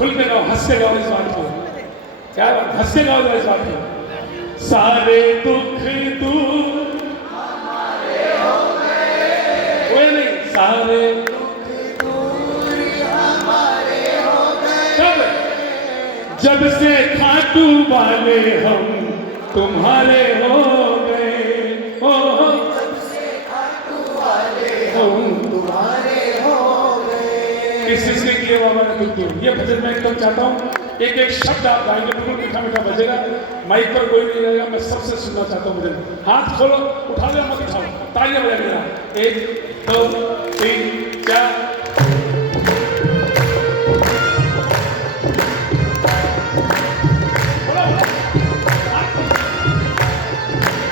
खुल के गाओ, हंस के गाओ इस बात को। क्या बात, हंस के गाओ इस बात को। सारे दुख दूर हमारे हो गए, कोई नहीं, सारे दुख दूर हमारे हो गए। कब? जब से खाटू वाले हम तुम्हारे हो गए। ओ जब से खाटू वाले हम तुम्हारे हो गए। किस चीज के लिए बाबा ने दुख दूर? ये भजन मैं एकदम चाहता हूँ एक एक शब्द आप गाएंगे, बिल्कुल मीठा मीठा बजेगा, माइक पर कोई नहीं रहेगा, मैं सबसे सुनना चाहता हूँ भजन। हाथ खोलो, उठा लो मत उठाओ, तालियां बजाएगा। 1 2 3 4।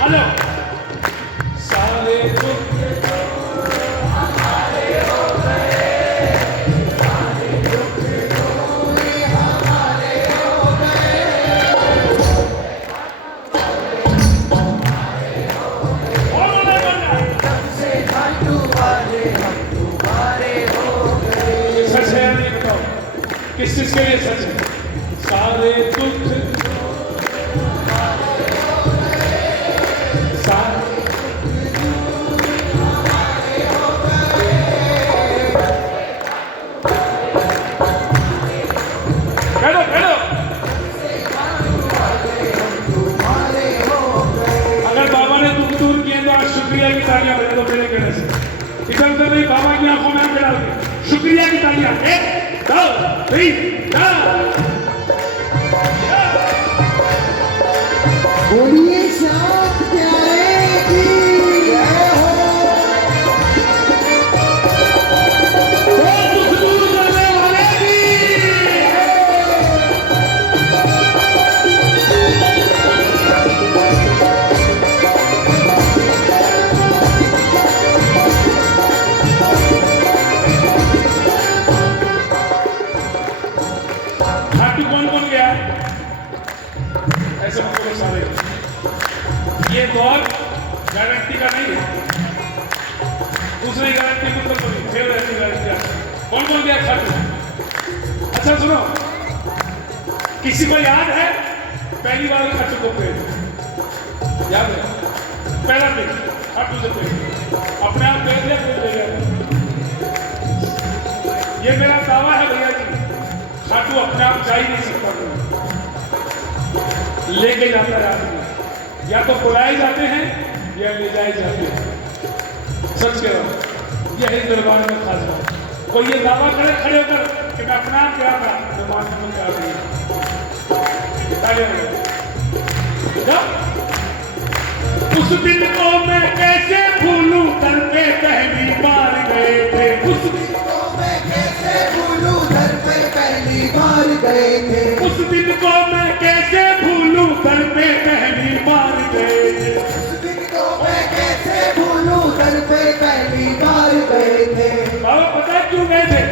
हेलो, सारे दुख हमारे हो गए, सारे दुख हमारे हो गए। जब से खाटू वाले हम तुम्हारे हो गए। सच है नहीं बताओ, किस चीज के लिए सच है? सारे दुख शुक्रिया की तालियां बजा दो मेरे कहने से। इधर उधर नहीं, बाबा की आंखों में आंखें डाल के शुक्रिया की तालियां। 1 2 3 4। बोलिए श्याम प्यारे की जय हो। दुख दूर करने वाले की। ऐसे मतलब सारे ये दौर गारंटी का नहीं है, दूसरी गारंटी मतलब फेल रहती गारंटी। कौन कौन गया खाटू? अच्छा सुनो, किसी को याद है पहली बार खाटू को पेड़ याद है? पहला दिन खाटू से पेड़ अपने आप पेड़ ले गया। ये मेरा दावा है भैया जी, खाटू अपने आप जा ही नहीं सकता, लेके जाता है आदमी। या तो बुलाए जाते हैं या ले जाए जाते हैं। सच कह रहा हूं, यह है दरबार में खास बात। कोई ये दावा करे खड़े होकर कि मैं अपना आप गया था, मैं मानने में क्या नहीं। उस दिन को मैं कैसे भूलूं, दर पे पहली बार गए थे। उस दिन को मैं कैसे भूलूं, दर पे पहली बार गए थे। उस दिन को मैं कैसे भूलूं, दर पे पहली बार गए थे। उस दिन को मैं कैसे भूलूं, दर पे पहली बार गए थे। बाबा पता क्यों गए थे?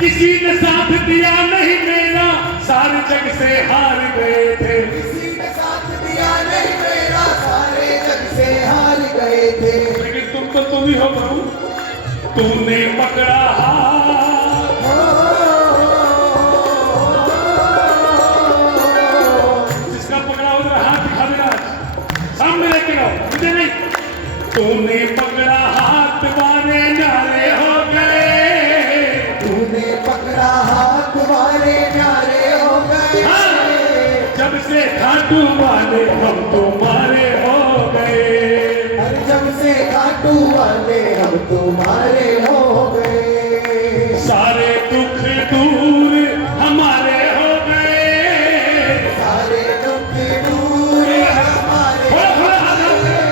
किसी ने साथ दिया नहीं मेरा, सारे जग से हार गए थे। किसी ने साथ दिया नहीं मेरा, सारे जग से हार गए थे। लेकिन तुम तो तुम ही हो प्रभु, तूने पकड़ा हाथ, जिसका पकड़ा उधर हाथ दिखा देना, सामने लेके आओ, मुझे नहीं। तूने पकड़ा हाथ, वारे न्यारे हो गए। तूने पकड़ा हाथ, वारे न्यारे हो गए। हाँ, जब से खाटू वाले हम तुम्हारे हो गए। अरे जब से खाटू वाले हम तुम्हारे हो गए। सारे दुख दूर हमारे हो गए। सारे दुख दूर हमारे हो गए।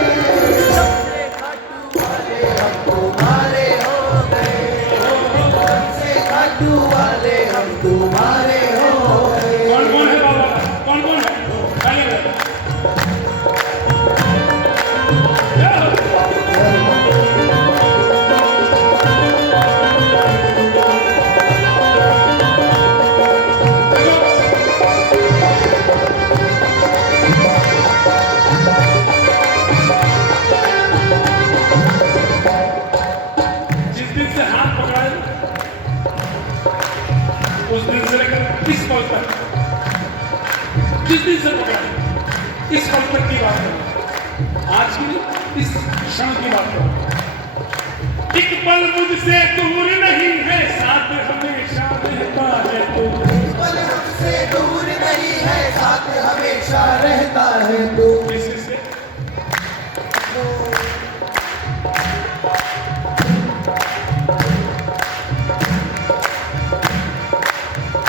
जब से खाटू वाले हम तुम्हारे हो गए। जब से खाटू वाले हम तुम्हारे हो गए। कौन कौन है बाबा? कौन कौन है? जिस दिन से पकड़ा इस पल तक की बात करो, आज की इस क्षण की बात करो। एक पल मुझसे दूर नहीं है, साथ हमेशा रहता है तू। एक पल मुझसे दूर नहीं है, साथ हमेशा रहता है तू। किससे?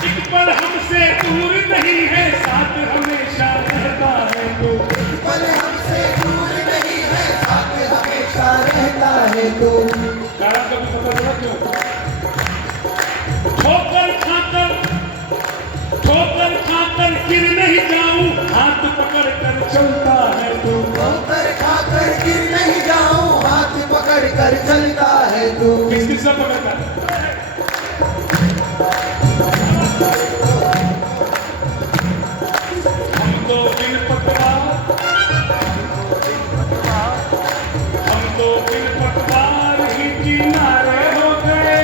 एक पल हमसे दूर नहीं है, साथ हमेशा रहता है तू। एक पल हमसे दूर नहीं है, साथ हमेशा रहता है तू। कारण कभी पता चला क्यों? ठोकर खाकर गिर नहीं जाऊं, हाथ पकड़ कर चलता है तू। ठोकर खाकर गिर नहीं जाऊं, हाथ पकड़ कर चलता है तू। किस किससे पकड़ता है? हम तो बिन पतवार ही किनारे हो गए।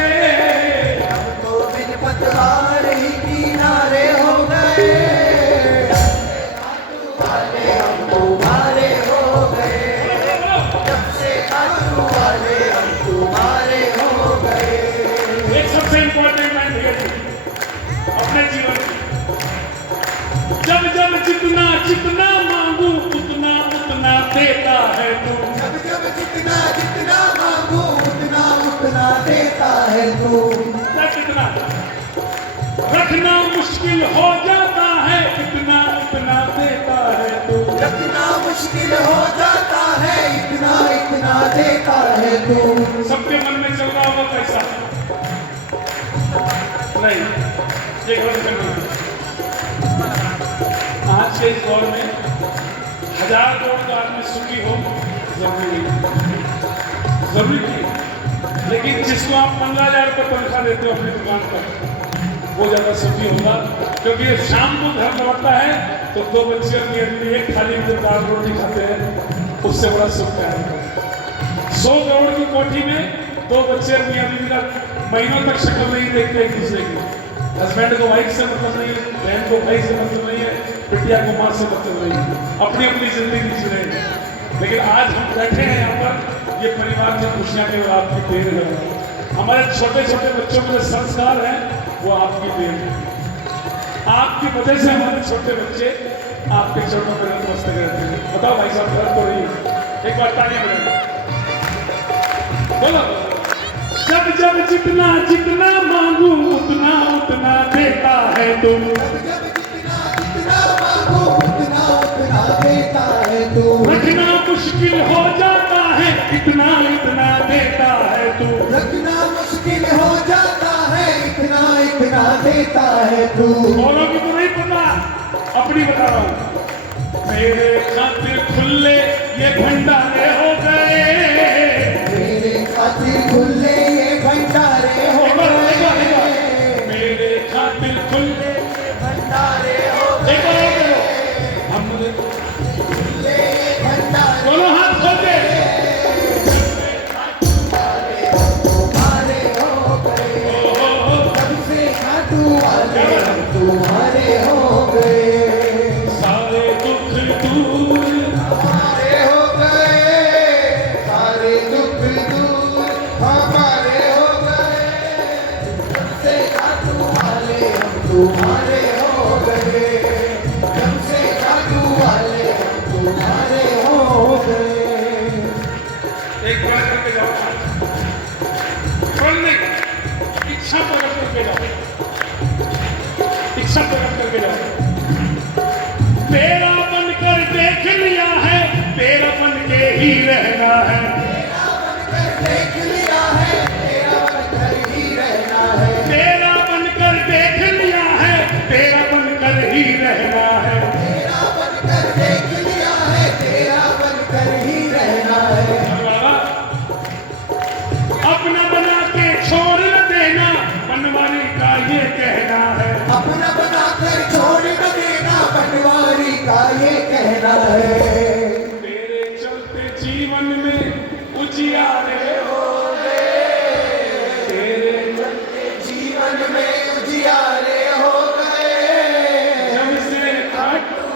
हम तो बिन पतवार ही किनारे हो गए। वाले हम तुम्हारे हो गए, जब से खाटू वाले हम तुम्हारे हो गए। एक सबसे इंपॉर्टेंट लाइन भैया जी अपने जीवन में, जब जब जितना जितना मांगू उतना उतना देता है तू। जब जब जितना जितना मांगू उतना उतना देता है तू। क्या कितना रखना मुश्किल हो जाता है, इतना इतना देता है तू। रखना मुश्किल हो जाता है, इतना इतना देता है तू। सबके मन में चल रहा होगा कैसा? नहीं, ये गलत करना। आज के इस दौर में 1000 करोड़ का आदमी सुखी हो जरूरी नहीं, लेकिन जिसको आप 15,000 रुपये तनख्वाह देते हो अपनी दुकान पर, वो ज्यादा सुखी होगा, क्योंकि शाम को घर लौटता है तो 2 बच्चे अपनी एक थाली में 4 रोटी खाते हैं, उससे बड़ा सुख क्या है? 100 करोड़ की कोठी में 2 बच्चे मियां बीवी का महीनों तक शक्ल नहीं देखते एक दूसरे की। हस्बैंड को वाइफ से मतलब नहीं है, बहन को भाई से मतलब नहीं है, बिटिया को माँ से मतलब नहीं है, अपनी अपनी जिंदगी जी रहे हैं। लेकिन आज हम बैठे हैं यहाँ पर, ये परिवार की खुशियाँ केवल आपकी देन है। हमारे छोटे छोटे बच्चों में जो संस्कार हैं वो आपकी देन है। आपकी वजह से हमारे छोटे बच्चे आपके चरणों पर नतमस्तक रहते हैं। बताओ भाई साहब, गलत तो रही है? एक बार तालियां बजाओ, बोलो। जब जब जितना जितना मांगू उतना उतना देता है तू। जब जब जितना जितना मांगू उतना उतना देता है तू। रखना मुश्किल हो जाता है, इतना इतना देता है तू। रखना मुश्किल हो जाता है, इतना इतना देता है तू। औरों की तो नहीं पता, अपनी बता रहा हूँ। मेरे खातिर खुले ये भंडारे हो गए, मेरे खातिर खुले ये भंडारे हो गए। मेरे खातिर खुले भंडारे हो गए। एक और करो, हम खुले ये भंडारे दोनों हाथ खोल के। तुम्हारे हो गए, जब से खाटू वाले हम तुम्हारे हो गए। सारे दुख दूर हमारे हो गए, सारे दुख दूर हमारे हो गए। जब से खाटू वाले हम तुम्हारे हो गए, जब से खाटू वाले हम तुम्हारे हो गए। एक बार करके जाओ, पढ़ने इच्छा प्रकट करके जाओ, इच्छा प्रकट करके जाओ। तेरा बनकर देख लिया है, तेरा बन के ही रहना है। तेरा बनकर देख लिया है, तेरा बनकर ही रहना है। तेरा बनकर देख लिया है, तेरा बनकर ही रहना है। तेरा बनकर देख लिया है, तेरा बनकर ही रहना है। और बाबा, अपना बना के छोड़ न देना, बनवारी का ये कहना है। अपना बनाकर छोड़ न देना, पटवारी का ये कहना है। तेरे चलते जीवन में उजियारे हो गए, तेरे चलते जीवन में उजियारे हो गए। जब से खाटू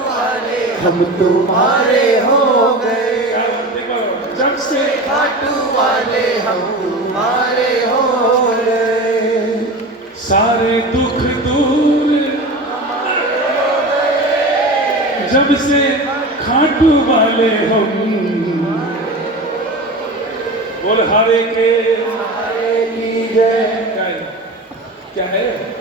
हम तुम्हारे हो गए। क्या बात है, जब से खाटू वाले हम तुम्हारे हो गए। सारे दुख दूर जब से खाटू वाले हम, बोल हरे के हरे की जय। क्या है